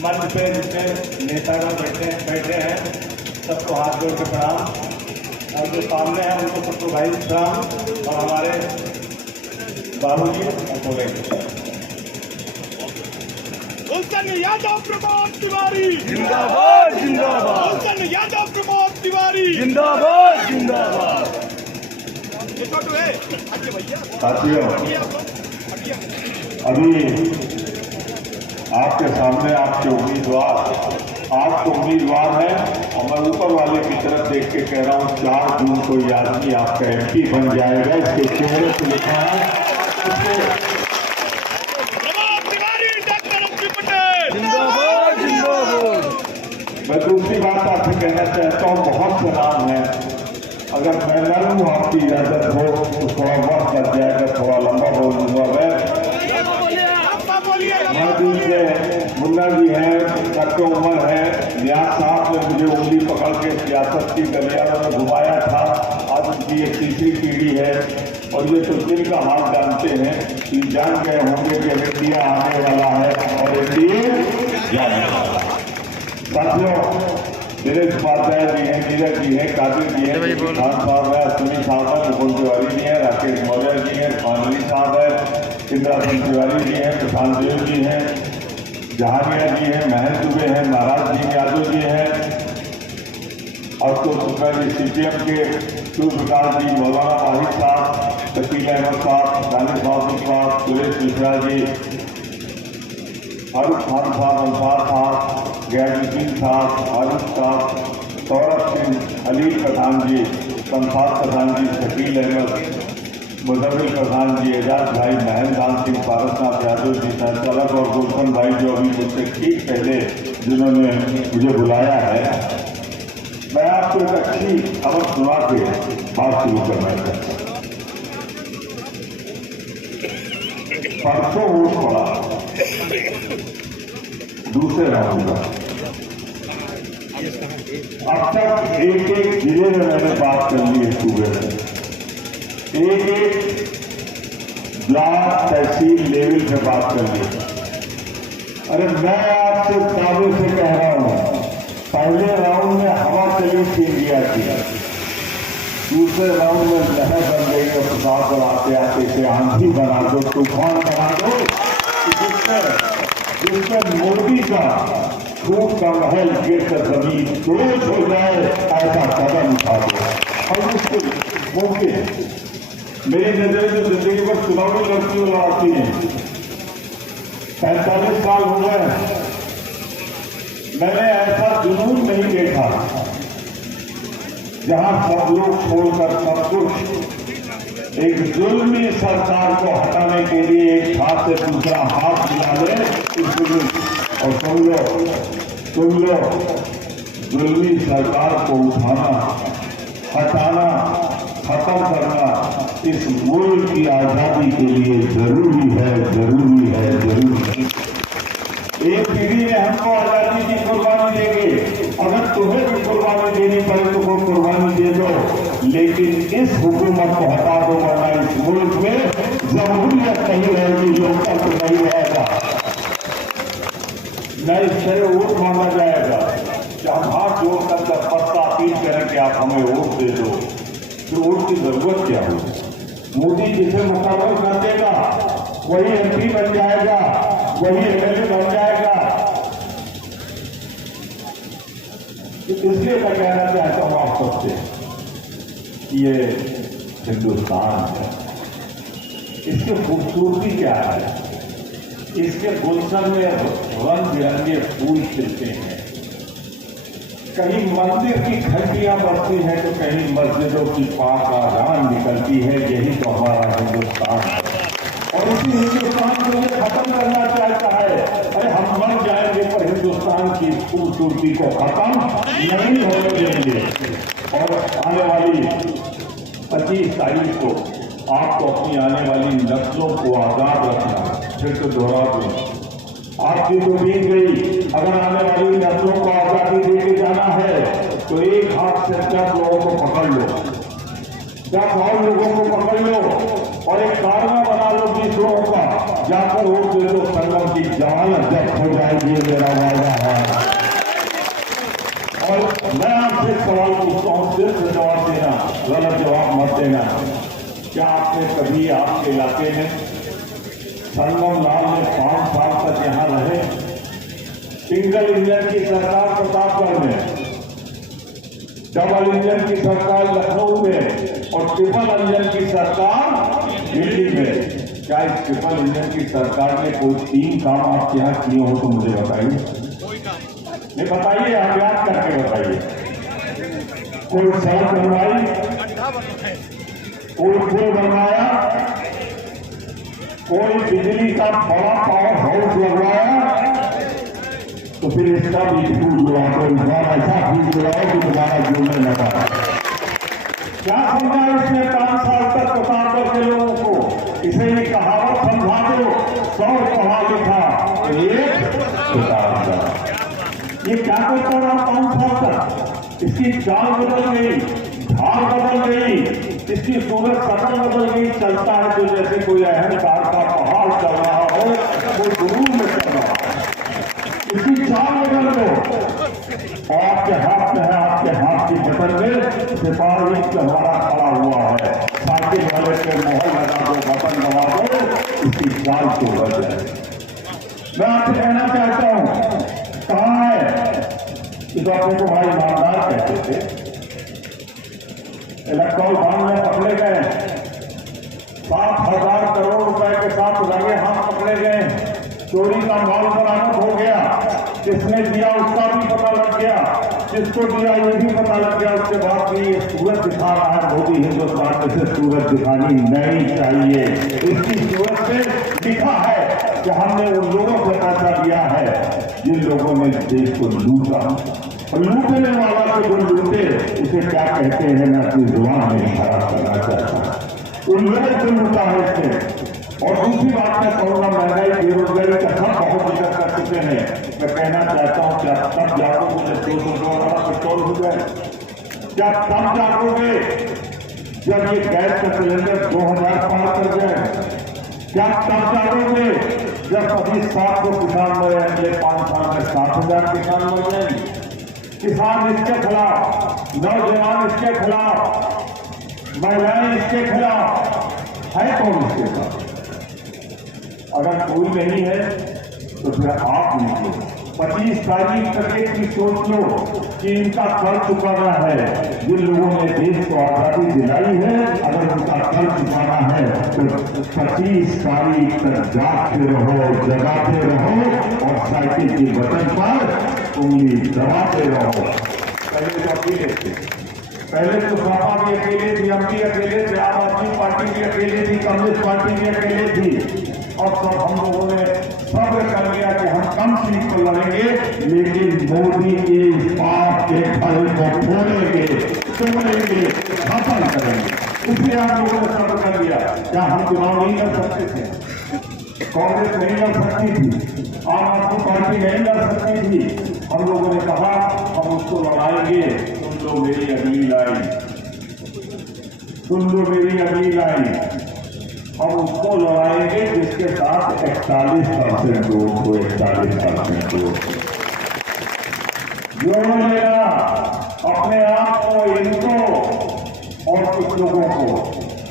मंच पे जितने नेतागण बैठे हैं सबको हाथ जोड़ के प्रणाम, और जो सामने हैं उनको सबको भाई प्रणाम, और हमारे बाबूजी बोलेंगे। गुलशन यादव प्रमोद तिवारी जिंदाबाद जिंदाबाद, गुलशन यादव प्रमोद तिवारी जिंदाबाद जिंदाबाद। साथियों, अभी आपके सामने आपके उम्मीदवार, आप तो उम्मीदवार हैं, और मैं ऊपर वाले की तरफ देख के कह रहा हूँ 4 जून को ये आदमी आपका MP बन जाएगा। इसके चेहरे से लिखा है जिंदाबाद जिंदाबाद। मैं दूसरी बात आपसे कहना चाहता हूँ, बहुत से नाम है, अगर मैं न लूँ आपकी इजाजत हो तो थोड़ा वक्त लग जाएगा, थोड़ा लंबा बोल दूंगा मैं। मुन्ना जी हैं, डॉक्टर उमर है, नियाज साहब ने मुझे उंगली पकड़ के सियासत की गलियारों में घुमाया था, आज उनकी एक तीसरी पीढ़ी है, और ये तो दिल का हाल जानते हैं कि जान गए होंगे कि इंडिया आने वाला है और इंडिया जाने वाला है। साथियों, दिनेश उपाध्याय जी हैं, नीरज जी हैं, कादिर जी हैं, खान साहब है, अश्विनी साहब है, मुकुल तिवारी जी हैं, राकेश मौर्य जी हैं, खानवी साहब है, इंदिरा सिंह तिवारी जी हैं, प्रशांत देव जी हैं, जहानिया जी हैं, महेंद्र दुबे हैं, महाराज जी यादव जी हैं, और तो जी CPM के शिव प्रकाश जी, मौलाना वाहिद साहब, शकील अहमद साहब, दानिश साहब, सुरेश मिश्रा जी, फारूक खान साहब, अंसार साहब, गैरुद्दीन साहब, फारूक साहब, सौरभ सिंह, अलील प्रधान जी, शमशाद प्रधान जी, शकील अहमद, मुजम्मिल प्रधान जी, एजाज भाई, महेंद्र सिंह, पारसनाथ यादव जी, संचालक और गुलशन भाई जो अभी मुझसे ठीक पहले जिन्होंने मुझे बुलाया है। मैं आपको एक अच्छी खबर सुना के बात शुरू करना चाहता हूँ। परसों वोट पड़ा दूसरे राउंड का, अब तक एक जिले में मैंने बात कर ली है सूबे में, एक ब्लॉक तहसील लेवल पे बात कर ली। अरे मैं आपसे दावे से कह रहा हूं, पहले राउंड में हवा चली थी इंडिया की, दूसरे राउंड में लहर बन गई तो प्रसाद और आते आते इसे आंधी बना दो, तूफान बना दो, जिसमें मोदी का खून का महल गिरकर जमीन तोड़ हो जाए, ऐसा कदम उठा दो। और उसके मुमकिन मेरी नजर में जिंदगी पर चुनावी लड़कियों आती हैं, 45 साल हो गए, मैंने ऐसा जुनून नहीं देखा जहां सब लोग छोड़कर सब कुछ एक जुल्मी सरकार को हटाने के लिए एक हाथ से दूसरा हाथ मिला ले। और सुन लो, जुल्मी सरकार को उठाना, हटाना, खत्म करना इस मुल्क की आजादी के लिए जरूरी है, जरूरी है, जरूरी है। एक पीढ़ी में हमको आजादी की कुर्बानी देंगे, अगर तुम्हें भी कुर्बानी देनी पड़े तो वो कुर्बानी दे दो, लेकिन इस हुकूमत को हटा दो, वरना इस मुल्क में जमहूरियत नहीं रहेगी, लोकतंत्र नहीं रहेगा, न इससे वोट मांगा जाएगा। जब हाथ जोड़कर जब पत्ता अपील करें कि आप हमें वोट दे दो, तो वोट की जरूरत क्या होगी? मोदी जिसे मुकर्रर कर देगा वही MP बन जाएगा, वही MLA बन जाएगा। इसलिए मैं कहना चाहता हूं आप सबसे, ये हिंदुस्तान है, इसकी खूबसूरती क्या है? इसके गुलशन में रंग बिरंगे फूल खिलते हैं, कहीं मंदिर की घंटियां बजती हैं तो कहीं मस्जिदों की पाक आजान निकलती है। यही तो हमारा हिंदुस्तान है, और इसी हिंदुस्तान को ये खत्म करना चाहता है। अरे हम मर जाएंगे पर हिंदुस्तान की खूबसूरती को खत्म नहीं होने देंगे। और आने वाली 25 तारीख को आपको अपनी आने वाली नस्लों को आजाद रखना। फिर तो दोहरा दूं, आपकी तो बीत गई, अगर आने वाली नस्लों को आजादी देके जाना है तो एक हाथ से 10 लोगों को पकड़ लो, क्या 100 लोगों को पकड़ लो और एक कारवा बना लो 20 लोगों का, जाकर वोट दे दो, संगम की जमानत जब्त हो जाएगी, ये मेरा वादा है। और मैं आपसे सवाल पूछता हूं, सिर्फ जवाब देना, गलत जवाब मत देना। क्या आपने कभी आपके इलाके में संगम लाल ने 5 साल तक यहां रहे, सिंगल इंजन की सरकार प्रतापगढ़ में, डबल इंजन की सरकार लखनऊ में और ट्रिपल इंजन की सरकार दिल्ली में, क्या इस ट्रिपल इंजन की सरकार ने कोई 3 काम आपके यहाँ किए हो तो मुझे बताइए। नहीं बताइए, आप याद करके बताइए। कोई सड़क बनवाई, कोई पुल बनवाया, कोई बिजली का बड़ा पावर हाउस लगवाया, तो फिर इसका भी फूल जुड़ाओ, ऐसा फूल जुड़ाओ कि दोबारा जुड़ने लगा। क्या समझा इसने 5 साल तक प्रतापगढ़ के लोगों को? इसे ये कहावत समझा दो, 100 पढ़ा लिखा एक प्रतापगढ़। ये क्या करता रहा 5 साल तक? इसकी चाल बदल गई, धार बदल गई, इसकी सूरत शकल बदल गई। चलता है तो जैसे कोई अहंकार का पहाड़ चल रहा हो, वो गुरूर में चल रहा है। इसकी चाल बदल दो, आपके हाथ में है, आपके हाथ की बटन में सिपाही हमारा खड़ा हुआ है, साइकिल वाले के मोहर लगा दो, बटन दबा दो, इसकी चाल को बदल जाए। मैं आपसे कहना चाहता हूं, कहां है इस अपने को भाई ईमानदार कहते थे, इलेक्ट्रॉल बॉन्ड में पकड़े गए, 7,000 करोड़ रुपए के साथ लगे हाथ पकड़े गए, चोरी का माल बरामद हो गया, किसने दिया उसका भी पता लग गया, किसको दिया ये भी पता लग गया। उसके बाद भी ये सूरत दिखा रहा है मोदी हिंदुस्तान में से सूरत दिखानी नहीं चाहिए। इसकी सूरत से दिखा है कि हमने उन लोगों से पैसा लिया है जिन लोगों ने देश को लूटा, और लूटने वाला को जो लूटे उसे क्या कहते हैं, मैं अपनी जुबान में इशारा करना चाहता हूं। उन लोगों को लूटा है इसने। और दूसरी बात मैं कहूंगा, महंगाई बेरोजगारी का सब बहुत जिक्र कर चुके हैं। मैं कहना चाहता हूं, क्या तब जागोगे जब 200 रुपये वाला पेट्रोल हो जाए? क्या तब जागोगे जब ये गैस का सिलेंडर 2,000 पार कर जाए? क्या तब जागोगे जब सभी 700 किसान मर जाएंगे, 5 साल में 7,000 किसान मर जाएंगे? किसान इसके खिलाफ, नौजवान इसके खिलाफ, महिलाएं इसके खिलाफ, है कौन इसके खिलाफ? अगर कोई नहीं है तो फिर आप निकलो। 25 तारीख तक एक चीज सोच लो कि इनका कर्ज चुकाना है। जिन लोगों ने देश को आजादी दिलाई है, अगर उनका कर्ज चुकाना है तो 25 तारीख तक जागते रहो, जगाते रहो और साइकिल की बटन पर उंगली दबाते रहो। पहले तो अकेले थे, पहले तो सपा भी अकेले थी, हम भी अकेले थे, आम आदमी पार्टी भी अकेले थी, कम्युनिस्ट पार्टी भी अकेले थी। और सब हम लोगों ने सब्र कर लिया कि हम कम सीट पर लड़ेंगे, लेकिन मोदी के इस पाप के फल को फोड़ेंगे, तोड़ेंगे, खत्म करेंगे। इसलिए हम लोगों ने सब्र कर लिया। क्या हम चुनाव नहीं लड़ सकते थे? कांग्रेस नहीं लड़ सकती थी, आम आदमी पार्टी नहीं लड़ सकती थी। हम लोगों ने कहा हम उसको लड़ाएंगे। सुन लो मेरी अगली लाइन, सुन लो मेरी अगली लाइन। हम उसको लड़ाएंगे जिसके साथ 41% वोट को, 41% वोट जोड़ लेना अपने आप को, इनको और कुछ लोगों को।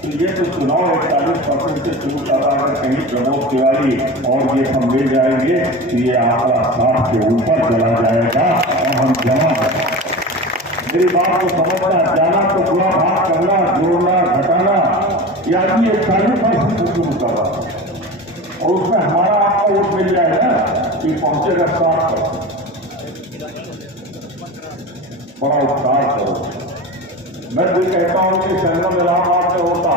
तो ये तो चुनाव 41% से शुरू करा, अगर कहीं प्रमोद तिवारी और ये हम ले जाएंगे तो ये आंकड़ा 60 के ऊपर चला जाएगा और हम जमा। मेरी बात को समझना, जाना तो बुरा भाग करना, जोड़ना, घटाना, या ये 40% से शुरू कर रहा और उसमें हमारा आपका वोट मिल जाएगा कि पहुंचेगा 60%। बड़ा उपकार करो। मैं भी कहता हूं कि संगम इलाहाबाद में होता,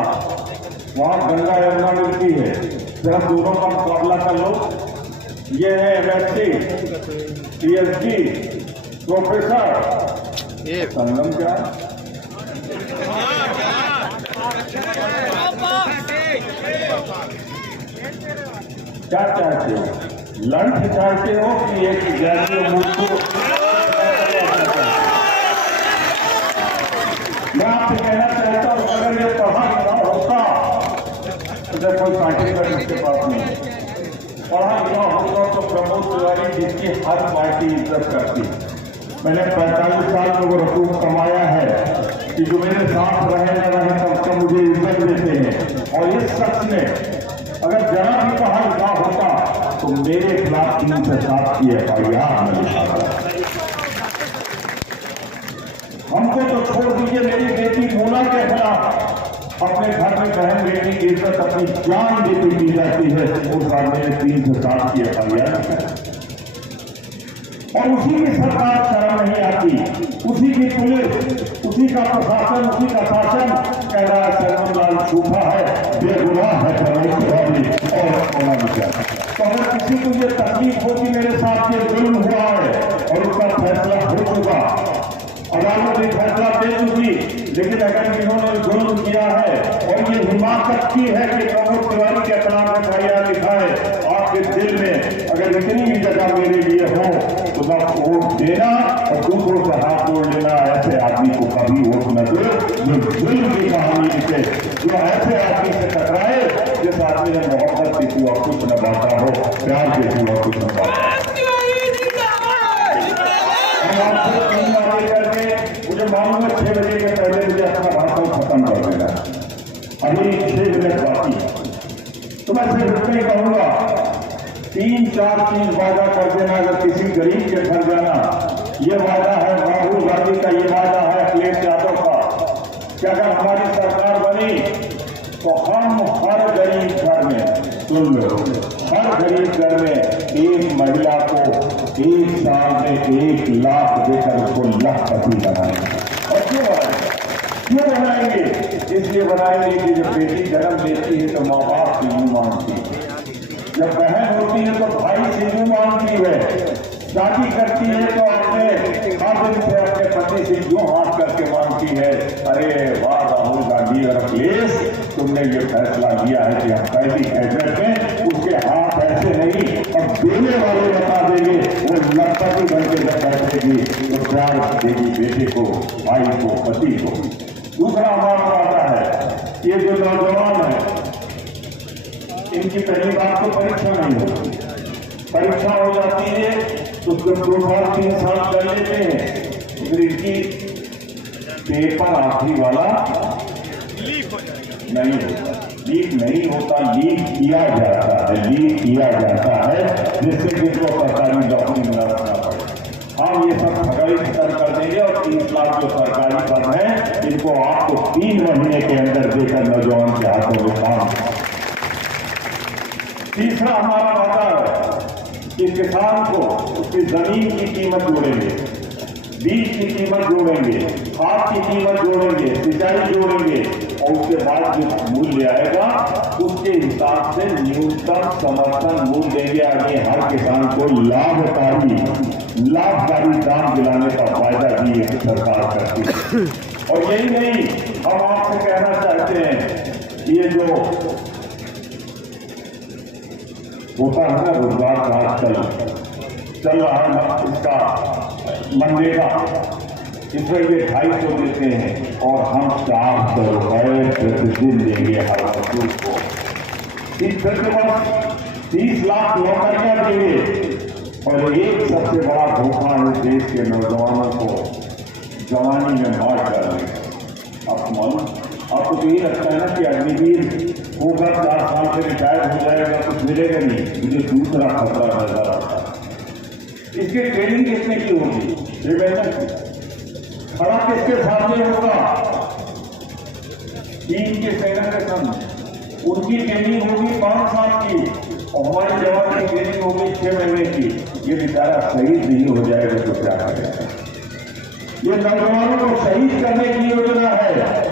वहां गंगा यमुना मिलती है, जरा दोनों का मुकाबला कर लो। ये है एमएससी, पीएचडी, प्रोफेसर, संगम क्या है? क्या चाहते हो? लंच चाहते हो कि एक जैसे मुझको? मैं आपसे कहना चाहता हूं, अगर ये उसमें कोई सर्टिफिकेट उसके पास नहीं है। पढ़ा लिखा होगा तो प्रमोद तिवारी जिसकी हर पार्टी इज्जत करती। मैंने 45 साल में वो रकूम कमाया है कि जो मेरे साथ रहे न रहे तब तक मुझे इज्जत देते हैं। और इस शख्स ने अगर जरा भी पढ़ा लिखा होता तो मेरे खिलाफ 3 से 7 की FIR में लिखा था। हमको तो छोड़ दीजिए, मेरी बेटी मोना के खिलाफ अपने घर में बहन बेटी की इज्जत अपनी जान देती की जाती है। उस आदमी ने 3 से 7 की FIR और उसी की सरकार शर्म नहीं आती, उसी की पुलिस, उसी का प्रशासन, उसी का शासन कह रहा है शर्मन लाल झूठा है, बेगुनाह है प्रमोद तिवारी और होना भी चाहिए। तो अगर किसी को ये तकलीफ हो कि मेरे साथ ये जुल्म हुआ है और उसका फैसला हो चुका, अदालत ने फैसला दे चुकी, लेकिन अगर इन्होंने जुल्म किया है और ये हिमाकत की है कि प्रमोद तिवारी के खिलाफ FIR लिखा है, आपके दिल में अगर इतनी भी जगह मेरे लिए हो तो ना वोट देना और दूसरों से हाथ जोड़ लेना। ऐसे आदमी को कभी वोट न दे जो जुल्म की कहानी लिखे, जो ऐसे आदमी से टकराए जिस आदमी ने मोहब्बत के सिवा कुछ न बांटा हो, प्यार के सिवा कुछ न बांटा। मुझे मालूम है 6 बजे के पहले मुझे अपना भाषण खत्म कर देना, अभी 6 मिनट बाकी है। तो मैं सिर्फ इतना ही कहूंगा, 3-4 चीज वादा कर देना। अगर किसी गरीब के घर जाना, ये वादा है राहुल गांधी का, ये वादा है अखिलेश यादव का कि अगर हमारी सरकार बनी तो हम हर गरीब घर में, सुन लो, हर गरीब घर में एक महिला को 1 साल में 1 लाख देकर उसको लखपति बनाएंगे। और क्यों बनाएंगे? इसलिए बनाएंगे कि जब बेटी जन्म लेती है तो माँ बाप से यूं मांगती है, जब बहन होती है तो भाई से यूं मांगती है, शादी करती है तो अपने खादिम से, अपने पति से यूं हाथ करके मांगती है। अरे वाह राहुल गांधी और अखिलेश, तुमने ये फैसला लिया है कि हम पहली कैबिनेट में उसके हाथ ऐसे नहीं, अब देने वाले बता देंगे, वो लखपति बन के जब बैठेगी तो प्यार देगी बेटे को, भाई को, पति को। दूसरा हमारा वादा है, ये जो नौजवान है इनकी पहली बात तो परीक्षा नहीं होती, परीक्षा हो जाती है तो उसको 2 साल 3 साल कर लेते हैं, फिर इनकी पेपर आखिरी वाला नहीं होता, लीक नहीं होता, लीक किया जाता है, लीक किया जाता है जिससे कि इनको सरकारी नौकरी न रखना पड़े। हम ये सब ठगाई कर देंगे और 30 लाख जो सरकारी पद है इनको आपको 3 महीने के अंदर देकर नौजवान के हाथों में काम। तीसरा हमारा वादा है कि किसान को उसकी जमीन की कीमत जोड़ेंगे, बीज की कीमत जोड़ेंगे, खाद की कीमत जोड़ेंगे, सिंचाई जोड़ेंगे और उसके बाद जो मूल्य आएगा उसके हिसाब से न्यूनतम समर्थन मूल्य देंगे। आगे हर किसान को लाभकारी दाम दिलाने का वायदा भी एक सरकार करती है। और यही नहीं, हम आपसे कहना चाहते हैं, ये जो होता है ना रोजगार का आजकल चल रहा है, इसका मनरेगा, इसमें ये 250 देते हैं और हम 400 रुपये प्रतिदिन देंगे हर मजदूर को। इस प्रतिवर्ष 30 लाख नौकरियां देंगे। और एक सबसे बड़ा धोखा है देश के नौजवानों को जवानी में मार डालने का। आपको तो ये लगता है ना कि अग्निवीर होगा 4 साल से रिटायर हो जाएगा, कुछ मिलेगा नहीं, मुझे दूसरा खतरा नजर आता है। इसकी ट्रेनिंग कितने की होगी? 6 महीने की। खड़ा किसके सामने होगा? चीन के सेना के सामने। उनकी ट्रेनिंग होगी 5 साल की और हमारे जवान की ट्रेनिंग होगी 6 महीने की। ये बेचारा शहीद नहीं हो जाएगा तो क्या करेगा? ये नौजवानों को शहीद करने की योजना है।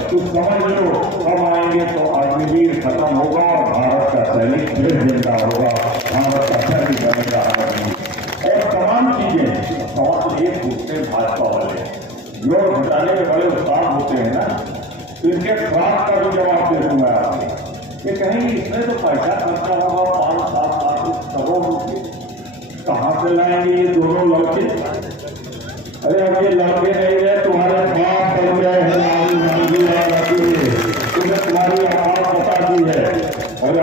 तो समझ लो, हम आएंगे तो अग्निवीर खत्म होगा और भारत का सैनिक फिर जिंदा होगा, भारत का सैनिक बनेगा। और तमाम चीजें और ये पूछते भाजपा वाले जो घटाने के बड़े उस्ताद होते हैं ना, तो इनके खिलाफ का भी जवाब दे दूंगा आपको। ये कहेंगे इसमें तो पैसा खर्चा होगा 5-7 करोड़ रुपये, कहाँ से लाएंगे ये दोनों लड़के? अरे अब ये लड़के नहीं रहे, तुम्हारे बाप बन गए हैं, तुम्हें तुम्हारी आवाज बता दी है। अरे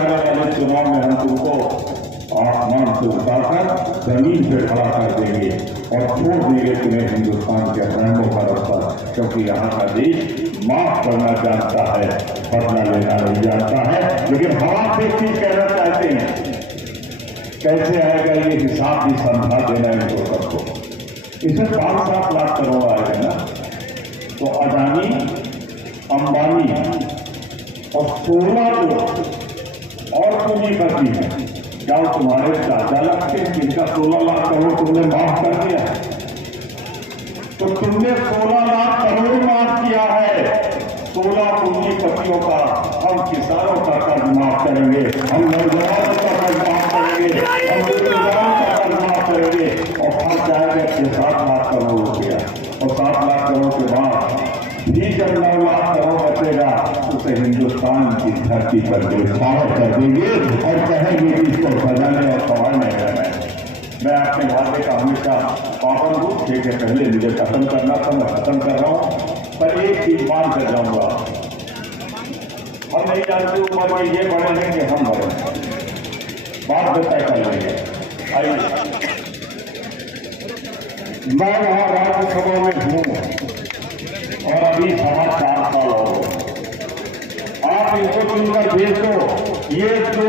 जमीन पे खड़ा कर देंगे और छोड़ देंगे तुम्हें हिंदुस्तान के रंगों का रास्ता, क्योंकि यहाँ का देश माफ करना जानता है, बदला लेना नहीं जानता है। लेकिन हम आपसे एक चीज कहना चाहते हैं, कैसे आएगा ये हिसाब भी समझा देना इनको सबको। इसमें 5-7 लाख करोड़ आएगा ना, तो अडानी, अंबानी और 16 लोग और पूंजीपति हैं, क्या तुम्हारे चाचा लगते हैं जिनका 16 लाख करोड़ तुमने माफ कर दिया? तो तुमने 16 लाख करोड़ माफ किया है, 16 पूंजीपतियों का, हम किसानों का कर्ज माफ करेंगे, हम नौजवानों का कर्ज माफ करेंगे, हम बेरोजगारों का कर्ज माफ करेंगे और हम चाहेंगे 7 लाख करोड़ रुपया। और 7 लाख करोड़ के बाद भी जब 9 लाख करोड़ बचेगा उसे हिंदुस्तान की धरती पर बेखार कर देंगे और कहेंगे कि इसको सजाने और संभालने रहना है। मैं अपने वादे का हमेशा पाबंद हूँ, ठीक है, पहले मुझे खत्म करना था, मैं खत्म कर रहा हूँ, पर एक चीज मान कर जाऊंगा, हम नहीं जानते उम्र में ये बढ़ेंगे कि हम बढ़ेंगे, बात में तय कर लेंगे। आइए, मैं वहां राज्यसभा में हूँ और अभी 4.5 साल हो गए। आप इनको चुनकर भेज दो, ये जो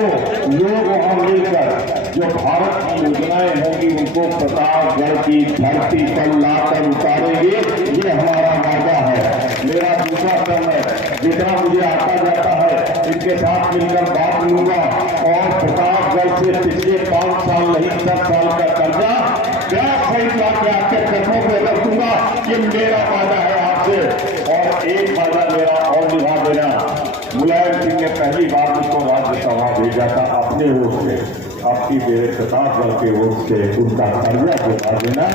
लोग वहां मिलकर जो भारत की योजनाएं होंगी उनको प्रतापगढ़ की धरती पर लाकर उतारेंगे, ये हमारा वादा है। मेरा दूसरा क्रम है, जितना मुझे आता जाता है इनके साथ मिलकर बात लूंगा और प्रतापगढ़ से पिछले 5 साल नहीं 10 साल का कर्जा ब्याज सहित लाके आपके कर्मों पे रख दूंगा। ये मेरा वादा है आपसे। और एक वादा मेरा और निभा देना, मुलायम सिंह ने पहली बार मुझको राज्यसभा भेजा था अपने वोट से, आपकी मेरे प्रतापगढ़ के वोट से उनका कर्जा दिला देना।